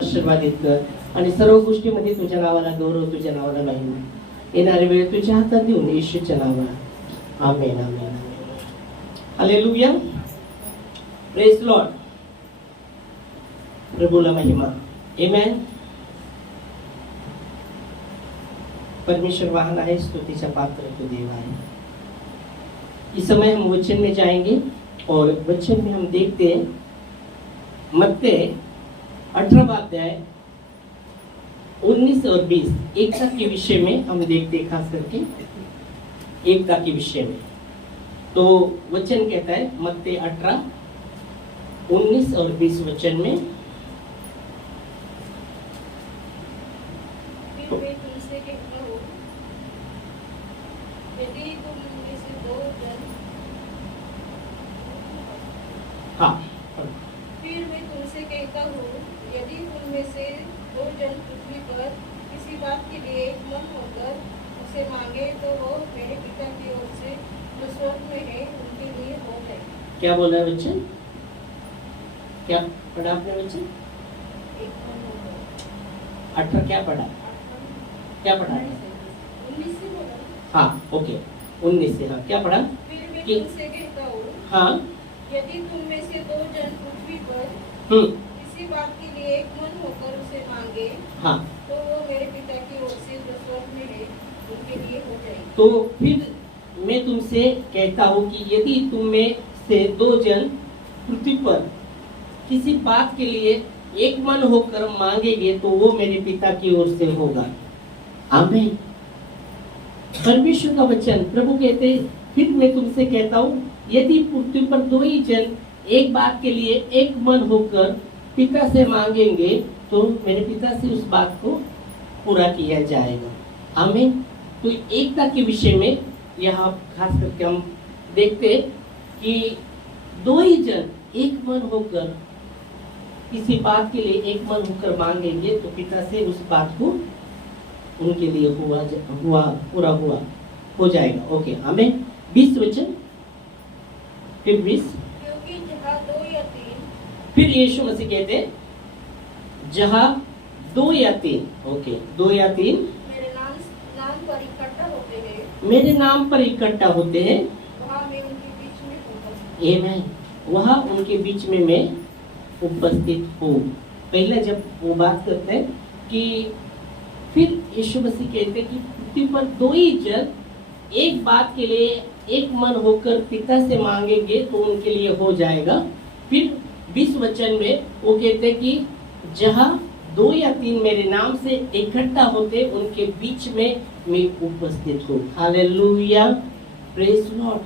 आशीर्वादित कर आणि सर्व गोष्टीमध्ये तुझ्या नावाला गौरव, तुझ्या नावाला महिमा. येणारी वेळ तुझ्या हातात देऊन येशूच्या नावात amen amen. Hallelujah. Praise Lord. प्रभूला महिमा. आमेन. परमेश्वर महान है, स्तुति का पात्र तो देव है. इस समय हम वचन में जाएंगे और वचन में हम देखते हैं मत्ती 18 अध्याय 19 और 20 एकता के विषय में हम देखते हैं, खास करके एकता के विषय में. तो वचन कहता है मत्ती 18 19 और 20 वचन में, हाँ, फिर मैं तुमसे कहता हूँ, यदि तुम में से दो जन पृथ्वी पर किसी बात के लिए एक मन होकर उसे मांगे तो वो मेरे पिता की ओर से जो स्वर्ग में है उनके लिए हो जाए. क्या बोल रहा है बच्चे? क्या पढ़ा आपने बच्चे? एक मन होकर 18 क्या पढ़ा? क्या पढ़ा? 19 से बोला. हाँ, ओके, 19 से. हाँ, क्या पढ़ा? फिर मैं कि- तुमसे कहता हूँ, हाँ, यदि तुम में से दो जन पृथ्वी पर हम्म, किसी बात के लिए एक मन होकर उसे मांगे हाँ. तो वो मेरे पिता की ओर से जो स्वर्ग में है उनके लिए हो जाए. तो फिर मैं तुमसे कहता हूँ कि यदि तुम में से दो जन पृथ्वी पर किसी बात के लिए एक मन होकर मांगेंगे तो वो मेरे पिता की ओर से होगा. आमीन. परमेश्वर का वचन. प्रभु कहते हैं, फिर मैं तुमसे कहता हूँ, यदि पृथ्वी पर दो ही जन एक बात के लिए एक मन होकर पिता से मांगेंगे तो मेरे पिता से उस बात को पूरा किया जाएगा. आमीन. तो एकता के विषय में यहाँ खास करके हम देखते हैं कि दो ही जन एक मन होकर किसी बात के लिए एक मन होकर मांगेंगे तो पिता से उस बात को उनके लिए पूरा हो जाएगा. ओके, आमीन. 20 वचन. फिर 20. क्योंकि जहाँ दो या तीन फिर यीशु मसीह कहते हैं, जहाँ 2 या 3, ओके, 2 या 3 मेरे नाम पर इकट्ठा होते हैं मेरे नाम पर इकट्ठा होते हैं, वहाँ मैं उनके बीच में उपस्थित. आमीन, वहाँ उनके बीच में मैं उपस्थित हूँ. पहले जब वो बात करते हैं कि फिर यीशु मसीह कहते हैं कि पृथ्वी पर दो ही जन एक बात के लिए एक मन होकर पिता से मांगेंगे तो उनके लिए हो जाएगा. फिर 20 वचन में वो कहते हैं कि जहाँ 2 या 3 मेरे नाम से इकट्ठा होते उनके बीच में मैं उपस्थित हूँ. हालेलुया. Praise Lord.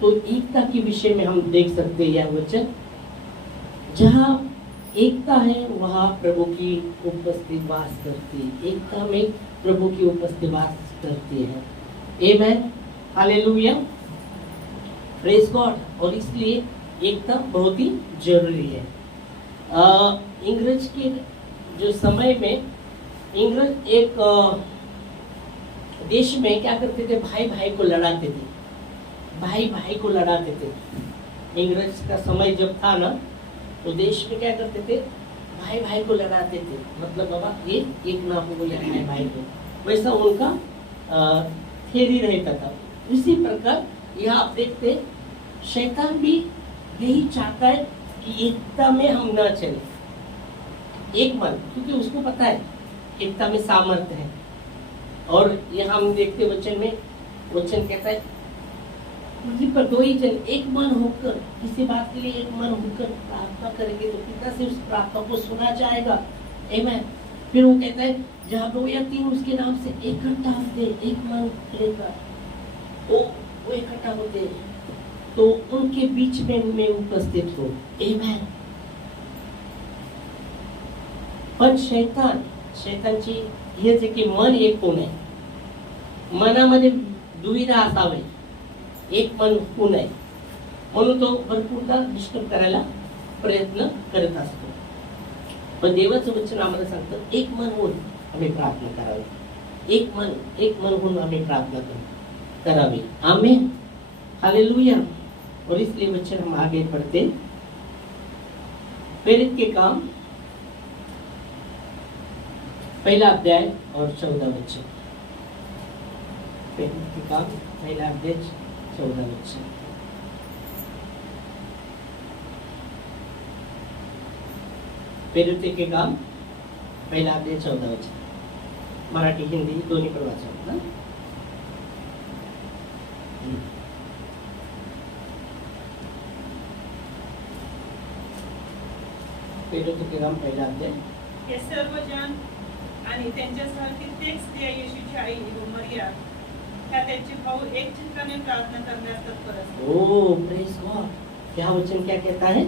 तो एकता के विषय में हम देख सकते हैं यह वचन. जहाँ एकता है वहाँ प्रभु की उपस्थिति वास करती है. एकता में प्रभु की उपस्थिति वास करती है. आमीन. हालेलुया. Praise God. और इसलिए एकता बहुत ही जरूरी है. इंग्रज के जो समय में इंग्रज एक देश में क्या करते थे, भाई भाई को लड़ाते थे. भाई भाई को लड़ाते थे. इंग्रज का समय जब था ना तो देश में क्या करते थे, भाई भाई को लड़ाते थे. मतलब बाबा ये एक ना हो या भाई भाई को, वैसा उनका थ्योरी रहता था. इसी प्रकार यहाँ आप देखते शैतान भी यही चाहता है कि एकता में हम न चले, एक मन, क्योंकि उसको पता है एकता में सामर्थ्य है. और यहाँ हम देखते वचन में, वचन कहता है पृथ्वी पर दो ही जन एक मन होकर किसी बात के लिए एक मन होकर प्रार्थना करेंगे तो पिता से उस प्रार्थना को सुना जाएगा. आमीन. फिर वो कहता है जहाँ 2 या 3 उसके नाम से इकट्ठा होते, एक मन लेकर वो इकट्ठा होते तो उनके बीच में मैं उपस्थित हूँ. आमीन. पण शैतानची हेच आहे की मन एक होऊ नये, मनामध्ये दुविधा असावे, एक मन होऊ नये, म्हणून तो भरपूरदा डिस्टर्ब करायला प्रयत्न करत असतो. पण देवाचं वचन आम्हाला सांगतं एक मन होऊन आम्ही प्रार्थना करावी. एक मन होऊन आम्ही प्रार्थना करावी. आमीन. हालेलुया. और इसलिए वचन हम आगे पढ़ते. प्रेरित के काम पहला अध्याय और 14 वचन। प्रेरित के काम पहला अध्याय 14 वचन। प्रेरित के काम पहला अध्याय 14 वचन। मराठी हिंदी दोन्ही पण वाचा ना। प्रेरित के काम पहला अध्याय। हे सर्व जण आणि त्यांच्यासह कित्येक स्त्रिया येशूची आई व मरिया ह्या त्यांचे भाऊ एक चित्ताने प्रार्थना करण्यास तत्पर असतात। ओ प्रेज गॉड। यह वचन क्या कहता है?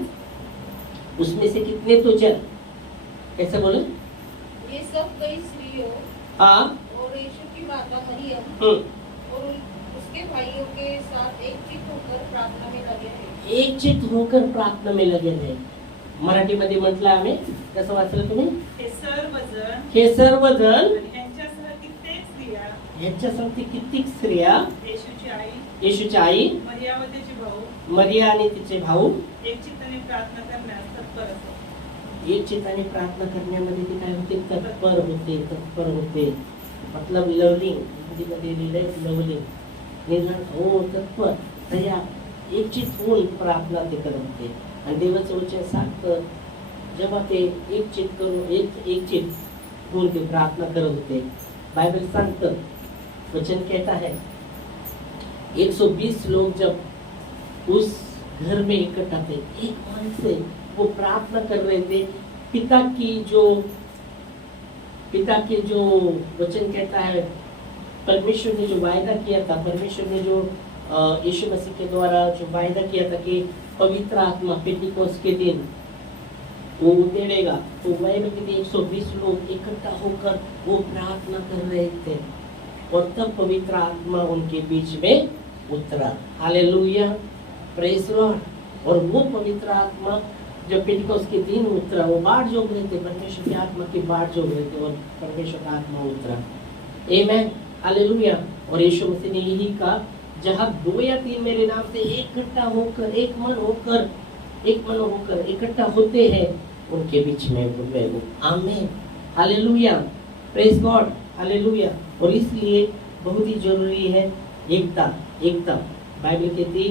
उसमें से कितने तो जन, कैसे बोले? ये सब कई स्त्रियों हाँ और यीशु की माता मरियम और उसके भाइयों के साथ एकचित्त होकर प्रार्थना में लगे रहे। एकचित्त होकर प्रार्थना में लगे रहे। मराठीमध्ये म्हटलं आम्ही, कसं वाचलं तुम्ही? हे सर्वजण हे सर्वजण आणि यांच्यासह कित्येक स्त्रिया ह्याच्यासाठी कित्येक स्त्रिया येशूची आई येशूची आई मरिया व त्याचे भाऊ मरिया आणि तिचे भाऊ एक चित्ताने प्रार्थना करण्यास तत्पर असतात। एक चित्ताने प्रार्थना करण्यामध्ये ते काय होते? तत्पर होते, तत्पर होते। मतलब लवलिंग, हिंदीमध्ये लिहिलंय लवलिंग, निर्धार हो तत्पर तया एकचित होऊन प्रार्थना ते करत होते। आणि देवाचं वचन सांगतं जेव्हा ते एकचित करून एकचित होऊन ते प्रार्थना करत होते। बाइबल सांगतं, वचन कहता है 120 लोग जब उस घर में इकट्ठा थे, एक मन से वो प्रार्थना कर रहे थे। पिता के जो वचन कहता है, परमेश्वर ने जो वायदा किया था, परमेश्वर ने जो यीशु मसीह के द्वारा जो वायदा किया था कि पवित्र आत्मा पेंटिकोस्त के दिन वो उतरेगा, तो वह में 120 लोग इकट्ठा होकर वो प्रार्थना कर रहे थे और तब पवित्र आत्मा उनके बीच में उतरा। Hallelujah, praise Lord. और वो पवित्र आत्मा जब पेंटिकोस्त के दिन उतरा, वो बाढ़ जोग रहे थे, परमेश्वर की आत्मा की बाढ़ जोग रहे थे और परमेश्वर का आत्मा उतरा। आमेन, हालेलुया। और यीशु मसीह ने यही कहा, जहाँ 2 या 3 मेरे नाम से इकट्ठा होकर एक मन होकर इकट्ठा होते हैं, उनके बीच में वो। आमीन, हालेलुया, प्रेज गॉड, हालेलुया। और इसलिए बहुत ही जरूरी है एकता। बाइबल कहती है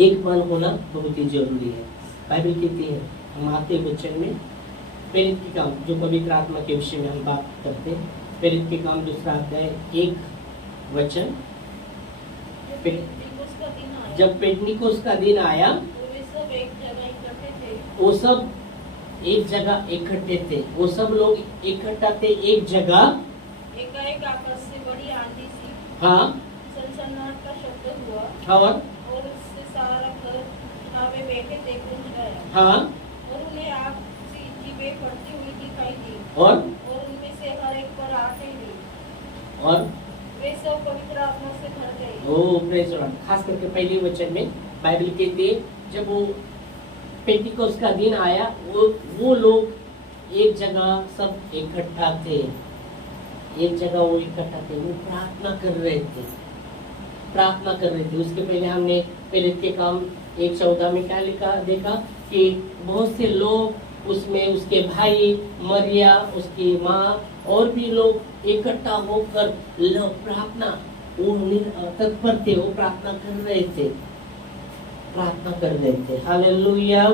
एक मन होना बहुत ही जरूरी है। बाइबल कहती है माते वचन में प्रेरित के काम, जो पवित्र आत्मा के विषय में हम बात करते हैं, प्रेरित के काम 2 अध्याय 1 वचन। जब पेंटिकोस्त का दिन आया, वो सब एक जगह इकट्ठे थे। वो सब लोग इकट्ठा थे एक जगह। एकाएक आकाश से बड़ी आंधी सी, हाँ, सनसनाहट का शब्द हुआ और उससे सारा घर जहाँ वे बैठे थे गूंज गया। हाँ, और उन्हें आग सी जीभें फटती हुई दिखाई दी और उनमें से हर एक पर आंखें दी और वे सब पवित्र आत्मा से भर गए। ओ प्रेज लॉर्ड। खास करके पहले वचन में बाइबल कहती है जब वो पेंटिकोस्त का दिन आया, वो लोग एक जगह सब इकट्ठा थे। एक जगह वो इकट्ठा थे, वो प्रार्थना कर रहे थे। उसके पहले हमने प्रेरित के काम 1:14 में क्या लिखा देखा कि बहुत से लोग उसमें, उसके भाई मरिया, उसकी माँ और भी लोग इकट्ठा होकर प्रार्थना तत्पर थे। वो प्रार्थना कर रहे थे। Hallelujah,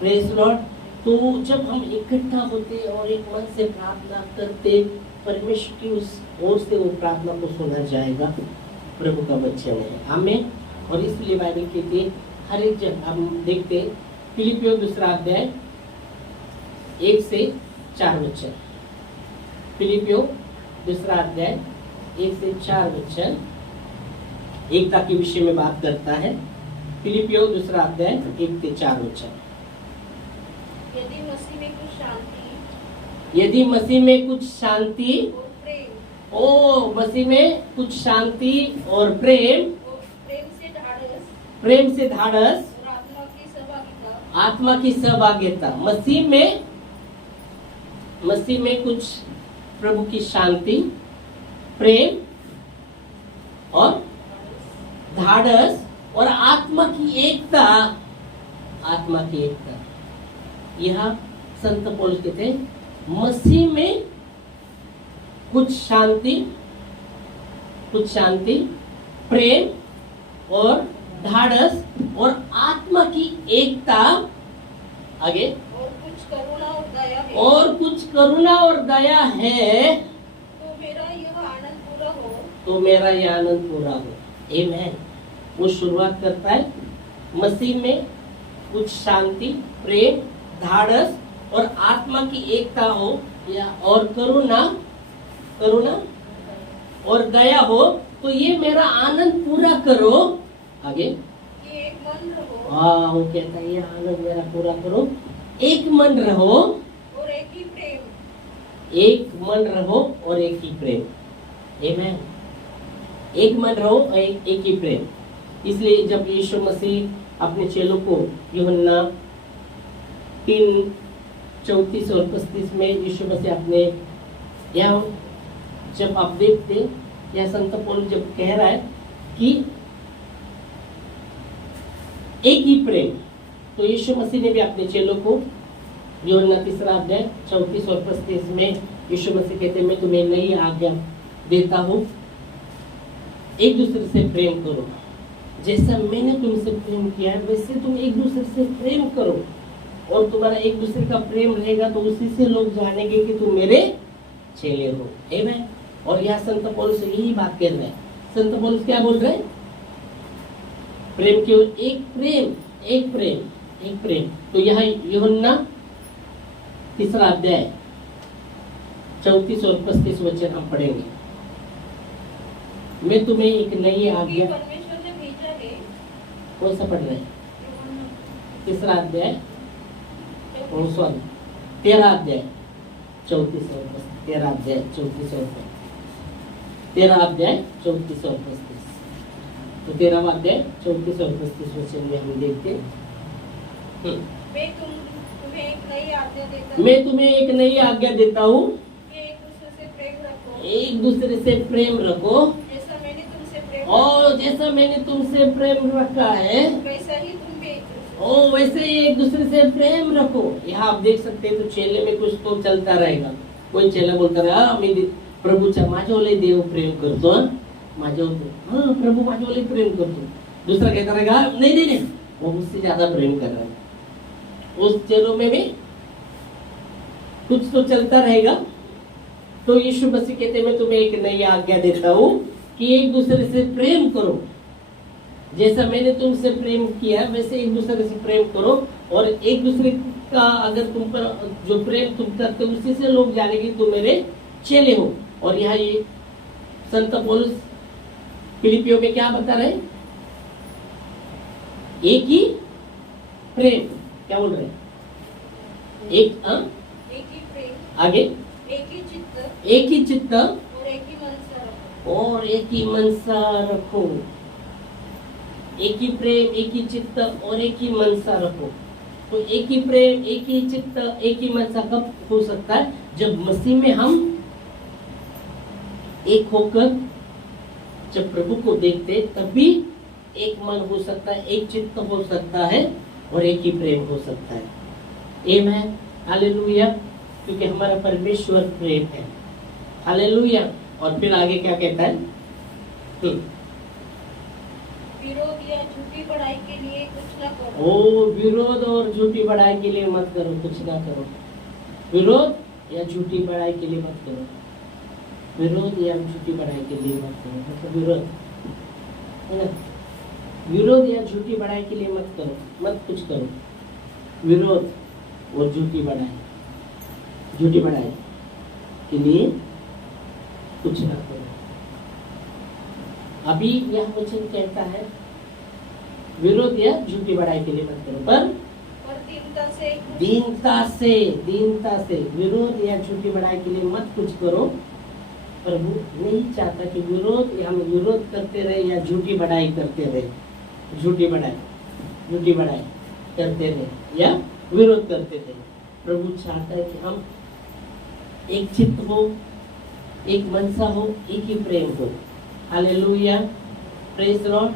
praise Lord. तो जब हम इकट्ठा होते और एक मन से प्रार्थना करते, परमेश्वर की उस ओर से वो प्रार्थना को सुना जाएगा। प्रभु का वचन है, आमीन। और इसलिए बाइबल कहती है हर एक जगह हम देखते हैं, फिलिपियों 2 अध्याय 1 से 4 वचन। फिलिपियों 2 अध्याय 1 से 4 वचन एकता के विषय में बात करता है। फिलिपियों 2 अध्याय 1 से 4 वचन। यदि मसीह में कुछ शांति और प्रेम, मसीह में कुछ शांति और प्रेम से धाड़स और आत्मा की सहभागिता। मसीह में कुछ प्रभु की शांति, प्रेम और धाड़स और आत्मा की एकता। यह संत पौलुस कहते हैं मसीह में कुछ शांति, प्रेम और ढाढ़स और आत्मा की एकता। आगे, और कुछ करुणा और दया है, और कुछ करुणा और दया है, तो मेरा यह आनंद पूरा हो। तो मेरा यह आनंद पूरा हो। आमीन। वो शुरुआत करता है मसीह में कुछ शांति, प्रेम, ढाढ़स और आत्मा की एकता हो, या और करुणा और दया हो, तो ये मेरा आनंद पूरा करो। आगे, ये एक मन रहो हाँ, वो कहता है ये आनंद मेरा पूरा करो, एक मन रहो और एक ही प्रेम। एक मन रहो और एक ही प्रेम। आमीन। एक मन रहो और एक ही प्रेम। इसलिए जब यीशु मसीह अपने चेलों को यूहन्ना 3:34 और 35 में यीशु मसीह अपने यहाँ जब आप देखते या संत पौलुस जब कह रहा है कि एक ही प्रेम, तो यीशु मसीह ने भी अपने चेलों को यूहन्ना 3:34 और 35 में यीशु मसीह कहते हैं मैं तुम्हें नई आज्ञा देता हूँ, एक दूसरे से प्रेम करो, जैसा मैंने तुमसे प्रेम किया है वैसे तुम एक दूसरे से प्रेम करो, और तुम्हारा एक दूसरे का प्रेम रहेगा तो उसी से लोग जानेंगे कि तुम मेरे चेले हो। आमीन। और यहाँ संत पौलुस यही बात कह रहे हैं। संत पौलुस क्या बोल रहे हैं? प्रेम केवल एक प्रेम। तो यहाँ यूहन्ना 3 34 और 35 वचन हम पढ़ेंगे। मैं तुम्हें एक नई आज्ञा, परमेश्वर ने भेजा है। कौन सा पढ़ रहे हैं? 3 13 और 34 और 35। तो 13वां अध्याय 34 और 35 वचन में हम देखते हैं। तुम्हें एक नई आज्ञा देता हूँ। मैं तुम्हें एक नई आज्ञा देता हूँ कि एक दूसरे से प्रेम रखो। एक दूसरे से प्रेम रखो, जैसा मैंने तुमसे प्रेम और जैसा मैंने तुमसे प्रेम रखा है वैसा ही तुम भी एक दूसरे से। ओ वैसे ही एक दूसरे से प्रेम रखो। यहाँ आप देख सकते हैं तो चेले में कुछ तो चलता रहेगा। कोई चेला बोलता रहा मी प्रभूच्या माझ्यावरही देव प्रेम करतो, हाँ प्रभु माझ्यावरही प्रेम करतो। दूसरा कहता रहेगा नहीं वो मुझसे ज्यादा प्रेम कर रहा है। उस चेलों में भी कुछ तो चलता रहेगा। तो यीशु मसीह कहते हैं मैं तुम्हें एक नई आज्ञा देता हूँ कि एक दूसरे से प्रेम करो, जैसा मैंने तुमसे प्रेम किया वैसे एक दूसरे से प्रेम करो, और एक दूसरे का अगर तुम पर जो प्रेम तुम करते हो उसी से लोग जानेंगे तुम मेरे चेले हो। और यहाँ ये संत पौलुस फिलिपियों में क्या बता रहे? एक ही प्रेम। क्या बोल रहे हैं? एक ही प्रेम, आगे एक ही चित्त और एक ही मनसा रखो। और एक ही मनसा रखो। एक ही प्रेम, एक ही चित्त और एक ही मनसा रखो। तो एक ही प्रेम, एक ही चित्त, एक ही मनसा कब हो सकता है? जब मसीह में हम एक होकर जब प्रभु को देखते तभी एक मन हो सकता है, एक चित्त हो सकता है और एक ही प्रेम हो सकता है। आमीन, हालेलुया। क्योंकि हमारा परमेश्वर प्रेम है। हालेलुया। और फिर आगे क्या कहता है? विरोध या झूठी बड़ाई के लिए कुछ न करो। ओ विरोध और झूठी बड़ाई के लिए मत करो, कुछ ना करो। विरोध या झूठी बड़ाई के लिए मत करो। विरोध या झूठी बड़ाई के लिए मत करो, मतलब विरोध है ना। विरोध या झूठी बड़ाई के लिए मत करो, मत कुछ करो। विरोध और झूठी बड़ाई के लिए कुछ ना करो। अभी यह वचन कहता है विरोध या झूठी बड़ाई के लिए मत करो, पर दीनता से विरोध या झूठी बड़ाई के लिए मत कुछ करो। प्रभु नहीं चाहता कि हम विरोध करते रहे या झूठी बड़ाई करते रहे, झूठी बड़ाई करते रहे या विरोध करते रहे। प्रभु चाहता है कि हम एक चित्त हो, एक मनसा हो, एक ही प्रेम हो। Hallelujah, praise Lord.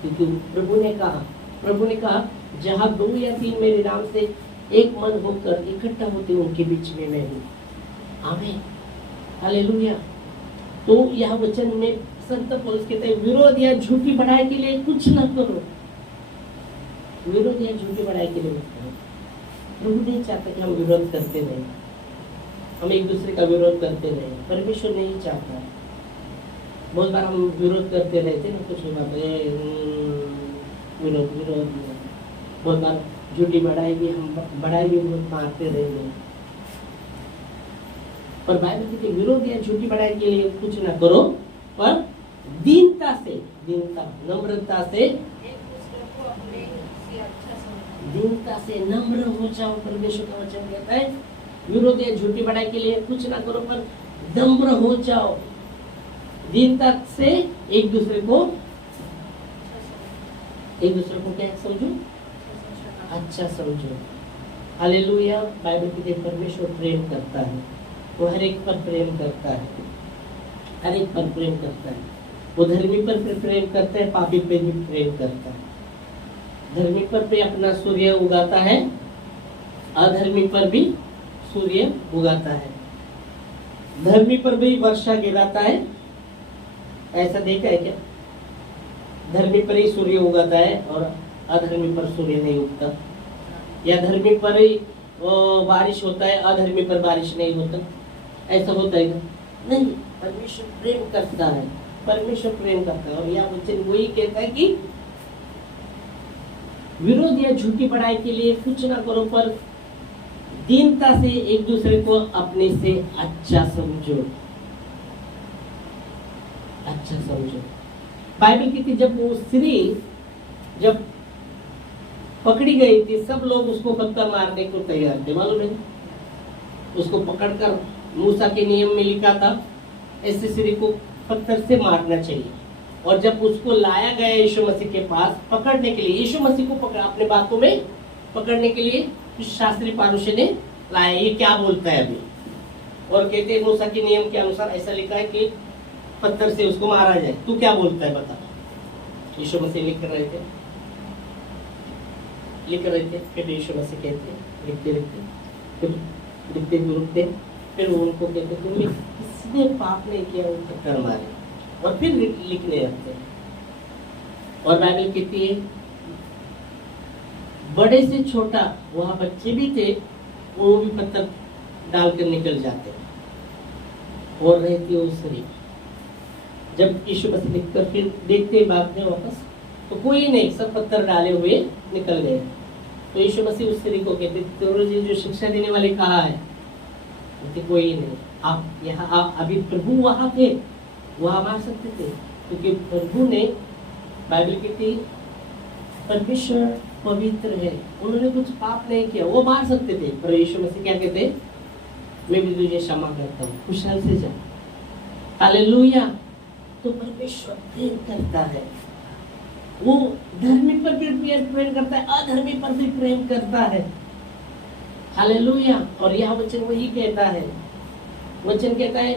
क्योंकि प्रभु ने कहा जहाँ 2 या 3 मेरे नाम से एक मन होकर इकट्ठा होते उनके बीच में मैं हूँ। आमीन। हालेलुया। तो यह वचन में संत पौलुस कहते हैं विरोध या झूठी बढ़ाई के लिए कुछ ना करो। विरोध या झूठी बढ़ाई के लिए मत करो। प्रभु नहीं चाहता कि हम विरोध करते रहे, हम एक दूसरे का विरोध करते रहे। परमेश्वर नहीं चाहता। बहुत बार हम विरोध करते रहते ना, कुछ बात विरोध विरोध बहुत बार झूठी बढ़ाई भी बहुत मारते रहेंगे। पर बाइबल कहती है विरोध या झूठी बढ़ाई के लिए कुछ ना करो, पर दीनता से, दीनता नम्रता से, एक दूसरे को अपने से अच्छा समझो। दीनता से नम्र हो जाओ। परमेश्वर का वचन कहता है विरोध या झूठी बढ़ाई के लिए कुछ ना करो, पर नम्र हो जाओ। दीनता से एक दूसरे को क्या समझो? अच्छा समझो। हालेलुया। बाइबल कहती है परमेश्वर प्रेम करता है, वो हर एक पर प्रेम करता है, हर एक पर प्रेम करता है। वो धर्मी पर प्रेम करता है, पापी पे भी प्रेम करता है। धर्मी पर भी अपना सूर्य उगाता है, अधर्मी पर भी सूर्य उगाता है। धर्मी पर भी वर्षा गिराता है। ऐसा देखा है क्या? धर्मी पर ही सूर्य उगाता है और अधर्मी पर सूर्य नहीं उगता। या धर्मी पर ही बारिश होता है, अधर्मी पर बारिश नहीं होता। ऐसा होता है नहीं। परमेश्वर प्रेम करता है, परमेश्वर प्रेम करता है। और यह वचन वही कहता है कि विरोध या झूठी बढ़ाई के लिए कुछ ना करो, पर दीनता से एक दूसरे को अपने से अच्छा समझो, अच्छा समझो। बाइबल कहती जब वो स्त्री जब पकड़ी गई थी, सब लोग उसको पत्थर मारने को तैयार थे, मालूम है? उसको पकड़कर मूसा के नियम में लिखा था ऐसे स्त्री को पत्थर से मारना चाहिए। और जब उसको लाया गया यीशु मसीह के पास पकड़ने के लिए, यीशु मसीह को पकड़ अपने बातों में पकड़ने के लिए कुछ शास्त्री पारुषे ने लाया, ये क्या बोलता है अभी? और कहते हैं मूसा के नियम के अनुसार ऐसा लिखा है कि पत्थर से उसको मारा जाए, तू क्या बोलता है बता। यीशु मसीह लिख रहे थे, फिर यीशु मसीह कहते लिखते फिर लिखते रुकते, फिर उनको कहते तुमने किसने पाप नहीं किया वो पत्थर मारे, और फिर लिखने लगते। और बाइबल कहती है बड़े से छोटा, वहां बच्चे भी थे, वो भी पत्थर डालकर निकल जाते। और रहती वो स्त्री जब यीशु मसीह लिखकर फिर देखते बाद में वापस, तो कोई नहीं, सब पत्थर डाले हुए निकल गए। तो यीशु मसीह उस स्त्री को कहते तेरे जो शिक्षा देने वाले कहा है? कहते कोई नहीं। आप यहाँ अभी प्रभु वहां थे, वहां मार सकते थे, क्योंकि प्रभु ने, बाइबल कहती परमेश्वर पवित्र है, उन्होंने कुछ पाप नहीं किया, वो मार सकते थे। पर यीशु मसीह क्या कहते? मैं भी तुझे क्षमा करता हूँ, खुशहाल से जा। हालेलुया। तो परमेश्वर प्रेम करता है, वो धर्मी पर भी प्रेम करता है, अधर्मी पर भी प्रेम करता है। हालेलुया। और यह वचन वही कहता है, वचन कहता है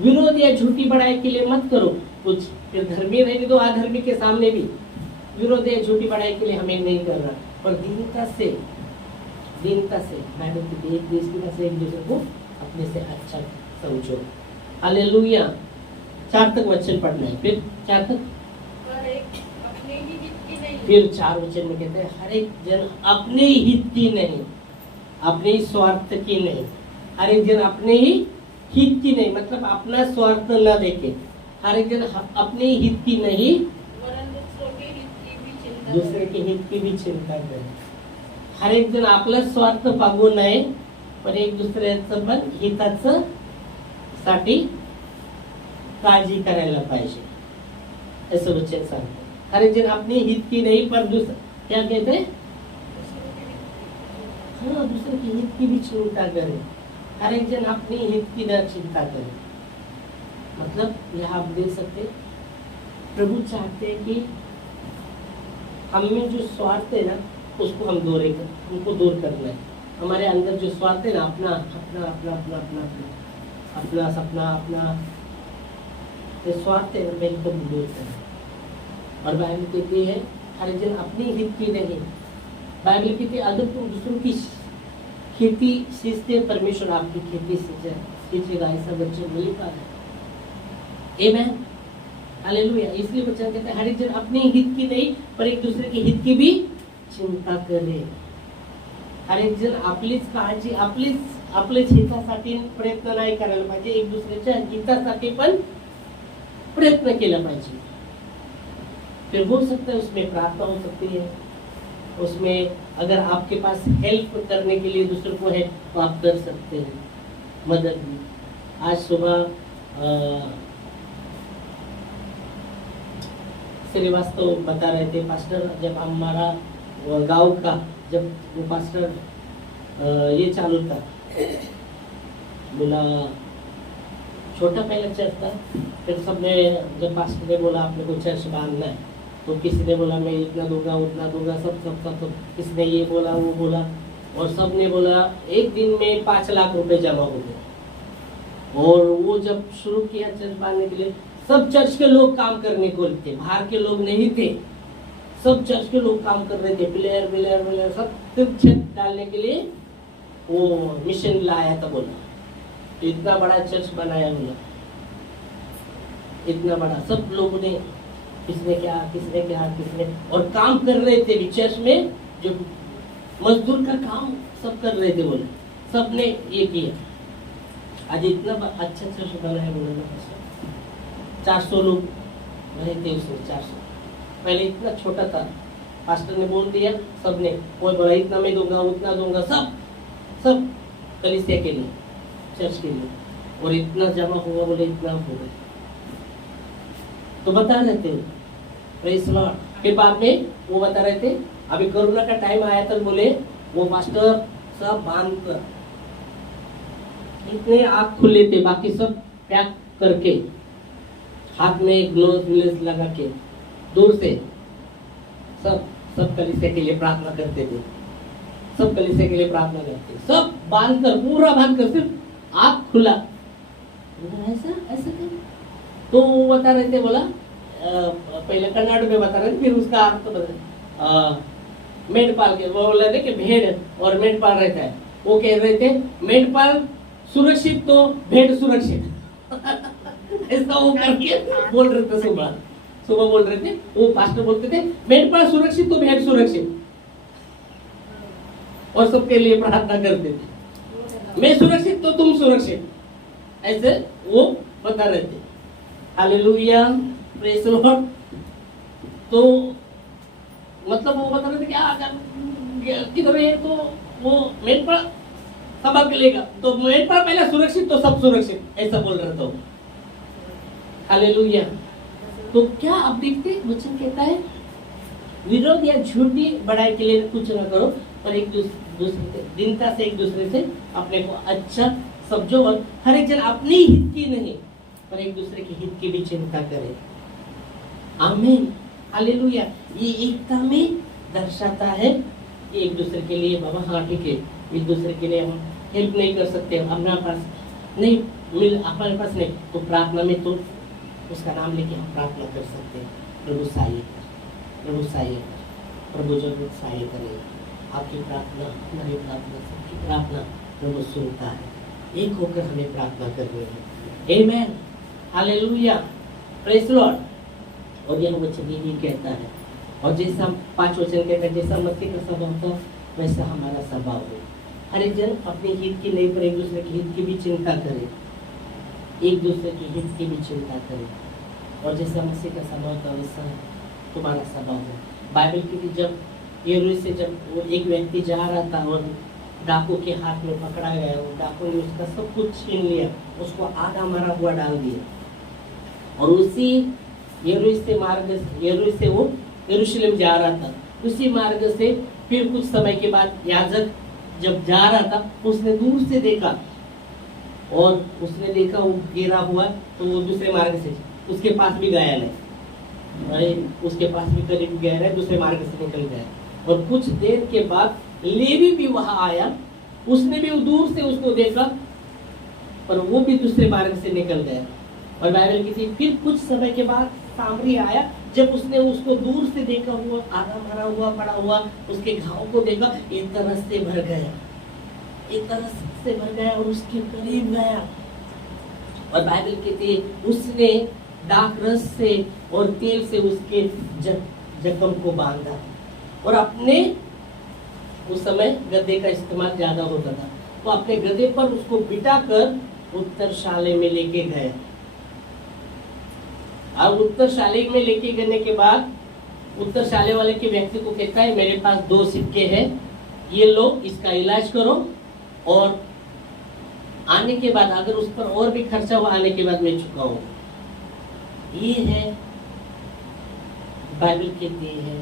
विरोध या झूठी बढ़ाई के लिए मत करो कुछ। फिर धर्मी रहने दो, अधर्मी के सामने भी विरोध या झूठी बढ़ाई के लिए हमें नहीं कर रहा, पर दीनता से बाइबल की एक दूसरे से एक दूसरे को अपने से अच्छा समझो। हालेलुया। 4 तक वचन पढ़ना है, फिर 4 तक, पर एक अपने ही हित की नहीं। फिर 4 वचन में कहते हैं हर एक जन अपने हित की नहीं, अपने ही स्वार्थ की नहीं। हर एक जन अपने ही हित की नहीं, मतलब अपना स्वार्थ न देखे। हर एक जन अपने ही हित की नहीं, वरन दूसरों के हित की भी चिंता दुसरे के हित की भी चिंता करे। हर एक जण आपलं स्वार्थ बघू नये, पण एक दुसऱ्याचं पण हिताचं साठी काळजी करायला पाहिजे, ऐसा वचन सांगते। हर एक जण अपने हित की नहीं, पर दूसरा क्या कहते हैं? हाँ, दूसरे के हित की भी चिंता करे। हर एक जन अपनी हित की न चिंता करे। मतलब यहाँ आप देख सकते, प्रभु चाहते हैं कि हम में जो स्वार्थ है ना, उसको हमको दूर करना है। हमारे अंदर जो स्वार्थ है ना, अपना अपना अपना अपना अपना अपना अपना सपना, अपना जो स्वार्थ है ना, पहले तो दूर करना। और बाइबल कहती है हर जन अपनी हित की नहीं। बाइबल कहती है अगर तुम दूसरों की खेती सींचते परमेश्वर आपकी खेती सींचेगा, ऐसा वचन में लिखा है। आमेन, हालेलुया। इसलिए वचन कहते हैं हर एक जन अपने हित की नहीं पर एक दूसरे के हित की भी चिंता करे। हर एक जण आपलीच काळजी, आपलेच हितासाठी प्रयत्न नाही करायला पाहिजे, एक दुसऱ्याच्या हितासाठी पण प्रयत्न केला पाहिजे। फिर हो सकता है उसमें प्रार्थना हो सकती है, उसमें अगर आपके पास हेल्प करने के लिए दूसरे को है तो आप कर सकते हैं मदद भी। आज सुबह श्रीवास्तव बता रहे थे पास्टर, जब हमारा गांव का जब वो पास्टर ये चालू था, बोला छोटा पहले चर्च था, फिर सबने जब पास्टर ने बोला आपने को चर्च बांधना है तो किसी ने बोला मैं इतना दूंगा उतना दूंगा, सब किसने ये बोला वो बोला, और सब ने बोला एक दिन में 5 लाख रुपए जमा हो गए। और वो जब शुरू किया चर्च बांधने के लिए, सब चर्च के लोग काम करने को थे, बाहर के लोग नहीं थे, सब चर्च के लोग काम कर रहे थे, प्लेयर सब सिर्फ छत डालने के लिए वो मिशन लाया था। बोला तो इतना बड़ा चर्च बनाया, बोला इतना बड़ा, सब लोगों ने किसने किसने और काम कर रहे थे भी चर्च में, जो मजदूर का काम सब कर रहे थे, बोले सबने ये किया। आज इतना अच्छा चर्च बना है, बोले 400 लोग रहे थे उसमें, 400। पहले इतना छोटा था, पास्टर ने बोल दिया, सबने कोई बोला इतना मैं दूंगा उतना दूंगा, सब कलीसिया के लिए, चर्च के लिए, और इतना जमा हुआ, बोले इतना हो गया। तो बता रहे थे प्रेज़ लॉर्ड। फिर बाद में वो बता रहे थे अभी कोरोना का टाइम आया था, बोले वो पास्टर सब बांध कर इतने आँख खुले थे, बाकी सब पैक करके हाथ में ग्लोव्स लगा के दूर से सब कलीसिया के लिए प्रार्थना करते थे, सब कलीसिया के लिए प्रार्थना करते, सब बांध कर, पूरा बांध कर, सिर्फ आँख खुला। ऐसा कर तो वो बता रहे थे, बोला पहले कन्नड़ में बता रहे थे, फिर उसका अर्थ तो बता मेंढपाल के, वो बोल रहे थे कि भेड़ और मेंढपाल रहता है, वो कह रहे थे मेंढपाल सुरक्षित तो भेड़ सुरक्षित ऐसा वो करके बोल रहे थे। सुबह बोल रहे थे, वो पास्टर बोलते थे मेंढपाल सुरक्षित तो भेड़ सुरक्षित, और सबके लिए प्रार्थना करते थे, मैं सुरक्षित तो तुम सुरक्षित, ऐसे वो बता रहे थे। Hallelujah, praise Lord. तो मतलब वो बता रहे थे कि अगर किधर है तो वो मेंढपाल सबक लेगा, तो मेंढपाल पहले सुरक्षित तो सब सुरक्षित, ऐसा बोल रहे थे। हालेलुया। तो क्या आप देखते वचन कहता है विरोध या झूठी बड़ाई के लिए कुछ न करो, पर एक दूसरे से दीनता से एक दूसरे से अपने को अच्छा समझो, और हर एक जन अपने हित की नहीं पर एक दूसरे के हित की भी चिंता करे। आमीन, हालेलुया। ये एकता में दर्शाता है कि एक दूसरे के लिए, बाबा हाँ ठीक है, एक दूसरे के लिए हम हेल्प नहीं कर सकते, हमारे पास नहीं हमारे पास नहीं, तो प्रार्थना में तो उसका नाम लेके हम प्रार्थना कर सकते हैं, प्रभु सहाय कर, प्रभु सहाय कर, प्रभु जरूर सहाय करेगा। आपकी प्रार्थना, हमारी प्रार्थना, सबकी प्रार्थना प्रभु सुनता है, एक होकर हमें प्रार्थना कर रहे हैं। आमीन, हालेलुया, प्रेज़ लॉर्ड। और यह वचन यही कहता है, और जैसा 5 वचन कहता है, जैसा मसीह का स्वभाव था वैसा हमारा स्वभाव हो। हर एक जन अपने हित की नहीं पर एक दूसरे के हित की भी चिंता करे, एक दूसरे के हित की भी चिंता करे, और जैसा मसीह का स्वभाव था वैसा तुम्हारा स्वभाव हो। बाइबल की जब यरूशलेम से जब वो एक व्यक्ति जा रहा था और डाकू के हाथ में पकड़ा गया, वो डाकू ने उसका सब कुछ छीन लिया, उसको आधा मरा हुआ डाल दिया, और उसी यरूशलेम से वो यरूशलेम जा रहा था, उसी मार्ग से फिर कुछ समय के बाद याजक जब जा रहा था, उसने दूर से देखा, और उसने देखा वो गिरा हुआ, तो वो दूसरे मार्ग से उसके पास भी गया नहीं, अरे उसके पास भी करीब गया है, दूसरे मार्ग से निकल गया। और कुछ देर के बाद लेवी भी वहां आया, उसने भी दूर से उसको देखा, पर वो भी दूसरे मार्ग से निकल गया। और बाइबल की थी फिर कुछ समय के बाद सामरी आया, जब उसने उसको दूर से देखा हुआ, आधा मरा हुआ पड़ा हुआ, उसके घाव को देखा, एक तरह से भर गया, एक तरह से भर गया और उसके करीब गया। और बाइबल कहती है उसने दाख रस से और तेल से उसके जख्म को बांधा। और अपने उस समय गधे का इस्तेमाल ज्यादा होता था, तो अपने गधे पर उसको बिठा कर उत्तरशाले में लेके गए। अब उत्तरशाले में लेके गए के बाद उत्तरशाले वाले के व्यक्ति को कहता है मेरे पास 2 सिक्के हैं, ये लो, इसका इलाज करो, और आने के बाद अगर उस पर और भी खर्चा हुआ आने के बाद मैं चुकाऊंगा। ये है बाइबल कहती है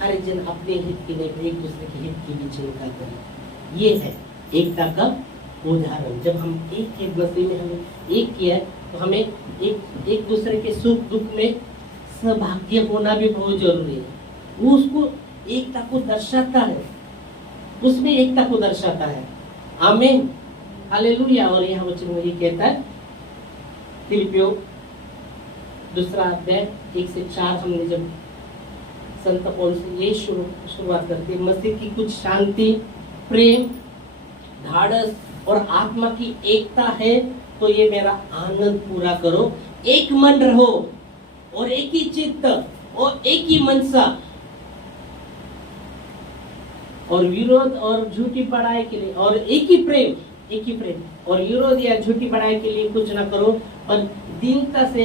हर एक जन अपने हित की नहीं एक दूसरे के हित की भी चिंता करें। ये है एकता का उदाहरण। जब हम एक मसीह में हमें एक किया है तो हमें एक दूसरे के सुख दुख में सहभागी होना भी बहुत जरूरी है। वो उसको एकता को दर्शाता है, उसमें एकता को दर्शाता है। आमीन, हालेलुया। और यहाँ वचन में ये कहता है फिलिपियों 2 अध्याय 1 से 4 हमने जब संत पौलुस से ये शुरुआत करते हैं, मसीह की कुछ शांति, प्रेम, ढाढ़स और आत्मा की एकता है तो ये मेरा आनंद पूरा करो। एक मन रहो और एक ही चित्त और एक ही मनसा, और विरोध और झूठी पढ़ाई के लिए और एक ही प्रेम और विरोध या झूठी पढ़ाई के लिए कुछ ना करो, पर दीनता से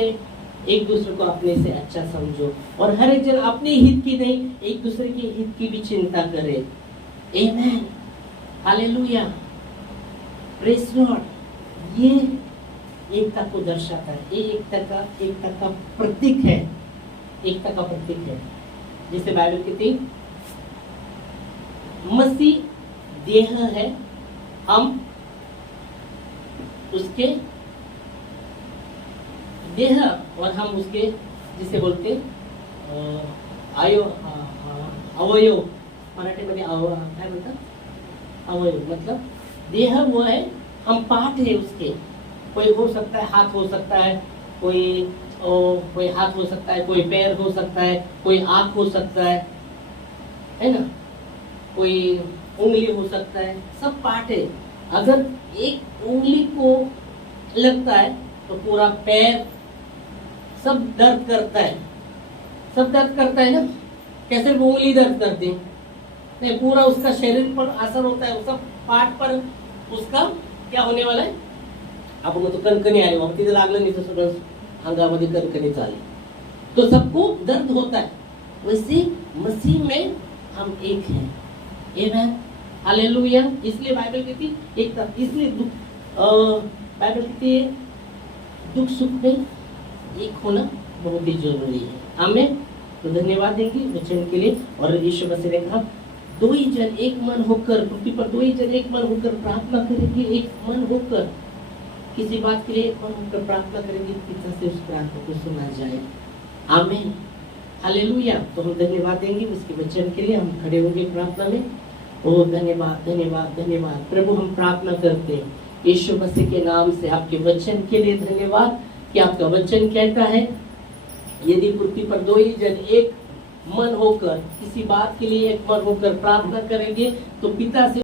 एक दूसरे को अपने से अच्छा समझो, और हर एक जन अपने हित की नहीं एक दूसरे के हित की भी चिंता करे। आमीन, हालेलुया, प्रेज लॉर्ड। ये एकता को दर्शाता है, ये एकता का प्रतीक है, एकता का प्रतीक है। जैसे बाइबल कहती मसीह देह है, हम उसके देह और हम उसके जिसे बोलते अवयव, मराठी में काय बोलतात अवयव, मतलब देह वो है, हम पार्ट है उसके। कोई हो सकता है हाथ हो सकता है, कोई हाथ हो सकता है, कोई पैर हो सकता है, कोई आंख हो सकता है ना, कोई उंगली हो सकता है, सब पार्ट है। अगर एक उंगली को लगता है तो पूरा पैर सब दर्द करता है, सब दर्द करता है ना। कैसे वो उंगली दर्द करती है नहीं, पूरा उसका शरीर पर असर होता है, सब पार्ट पर उसका क्या होने वाला है। आपण तो कणकणी आली मग तिथे लागलं नाही तर सगळं अंगामध्ये कणकणी चालली, तो सबको दर्द होता है। वैसे मसीह में हम एक हैं। आमीन, हालेलुया। इसलिए बाइबल कहती एकता, इसलिए बाइबल कहती है दुख सुख में एक होना बहुत ही जरूरी है। आमीन। तो धन्यवाद देंगे वचन के लिए। और यीशु मसीह ने कहा 2 ही जन एक मन होकर पृथ्वी पर 2 ही जन एक मन होकर प्रार्थना करेंगे, एक मन होकर किसी बात के लिए एक मन होकर प्रार्थना करेंगे, पिता से उस प्रार्थना को सुना जाए। आमीन, हालेलुया। तो हम धन्यवाद देंगे उसके वचन के लिए। हम खड़े होंगे प्रार्थना में। ओ धन्यवाद धन्यवाद धन्यवाद प्रभु, हम प्रार्थना करते हैं यीशु मसीह के नाम से आपके वचन के लिए धन्यवाद कि आपका वचन कहता है यदि पृथ्वी पर 2 ही जन एक मन होकर किसी बात के लिए एक मन होकर प्रार्थना करेंगे तो पिता से